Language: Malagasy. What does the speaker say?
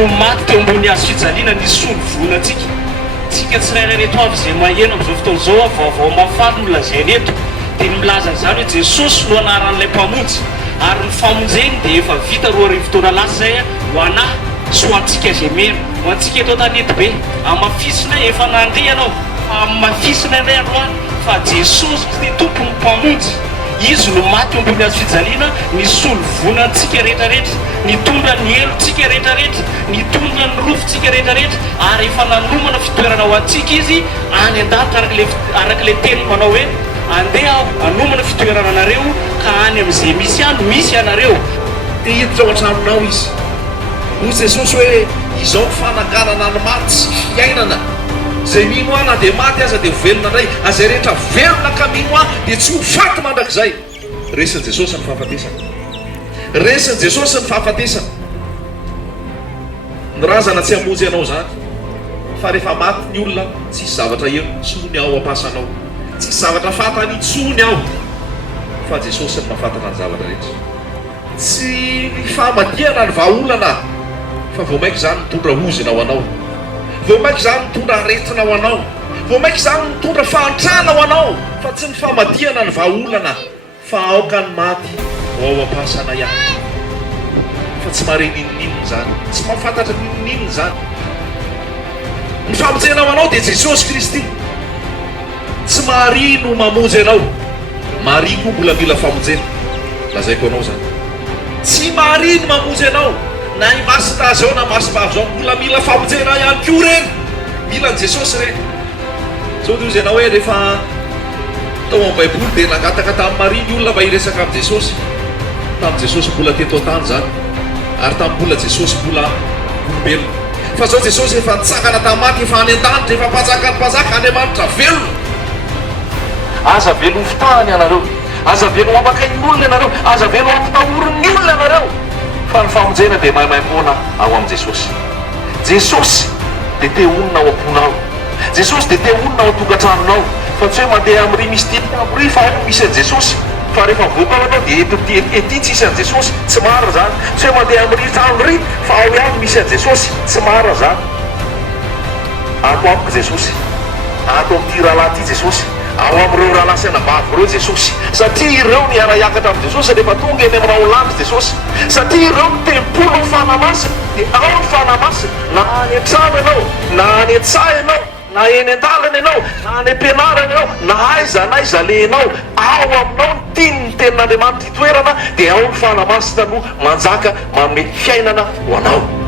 no maty teo ambony azo fijaliana ny solovona atsika tsika tsirairay reto avy izay maheno amin'izao fotoana izao avaovao mafaly no lazainy eto dia milaza an'izany hoe jesosy no anaran'ilay mpamonjy ary ny famonjeny dia efa vita roa arivo taona lasa zay ho anahy sy ho antsika zay meno ho antsika eto tanety be amafisina efa nandre ianao fa amafisina indray aloha fa jesosy ny tompony mpamonjy izy no maty eo ambony azo fijaliana ny solovona antsika rehetrarehetra nitondra ny helotsika rehetrarehetra nitondra ny rofontsika rehetrarehetra ary efa nanomana fitoerana ho antsika izy any an-davitra arak'ilay teny manao hoe andeha aho anomana fitoerana anareo ka any amin'izay misy any misy anareo dia hiditra ao an-tranonao izy no jesosy hoe izao fanaganana ny maty sy fiainana zay mino aho na dia maty aza dia velona indray azay rehetra velona ka mino aho dia tsy ho faty mandrakizay resin' jesosy ny fahafatesana resin' jesosy ny fahafatesana ny razana tsy hamonjy ianao zany fa rehefa maty ny olona tsisy zavatra itsony ao ampasanao tsisy zavatra fatany itsony aho fa jesosy ny mahafatana ny zavatra rehetra tsy fahamadiana ny vahaolana fa vao maiky zany mitondra ozina ao anao vao maiky zany mitondra aretina ao anao vao maiky zany mitondra fahantrana ao anao fa tsy ny fahamadiana ny vahaolana fa aoka ny maty ao ampasana ihany fa tsy mahare ninoninona zany tsy mahafantatra ninoninona zany ny famonjena ao anao dia jesosy kristy tsy mahary no mamonjy anao mahary koa mbola mila famonjena lazaiko anao zany tsy mahary no mamonjy anao na i masina zao na masipavy zao mbola mila famonjena ihany ko reny mila ny jesosy reny sao de izy anao hoe rehefa tao amin'ny baiboly dia nangataka tamin'ny maria ny olona mba hiresaka amin'ny jesosy tamin'ny jesosy mbola teto an-tany zany ary tamin'ny mbola jesosy mbola olombelona fa zao jesosy efa nitsakana tamin'ny maty efa any an-danitra efa mpazaka ny mpanjaka andriamanitra velona aza velony fitahany anareo aza velony ampakainy olona ianareo aza velony ampitahorony olona ianareo fa ny famonjena dia mahimaimpona ao amin'i jesosy jesosy dia te onona ao am-ponao jesosy dia te onona ao an-tokantranonao fa tsy hoe mandeha amin'ry misy tetika amin'ry fa ao misy an'i jesosy fa rehefa mivoaka anao dia ety tsy isy an'i jesosy tsy mara zany tsy hoe mandeha amin'ry tranory fa ao ihany misy an'i jesosy tsy mara zany ato amiko jesosy ato amin'ity rahalahy ty jesosy ao amin'ireo raha lasanabavy ireo jesosy, satria ireo ny ara-iakatra amin'i jesosy rehefa tonga eny aminao lany jesosy, satria ireo ny tempolo ny fanamasina, dia ao ny fanamasina na any an-trano ianao, na any an-tsaha ianao, na eny an-dalana ianao, na any am-pianarana ianao, na aiza lenao, ao aminao ny tiany ny tenin'Andriamanitra itoerana, dia ao ny fanamasina no manjaka manome fiainana ho anao.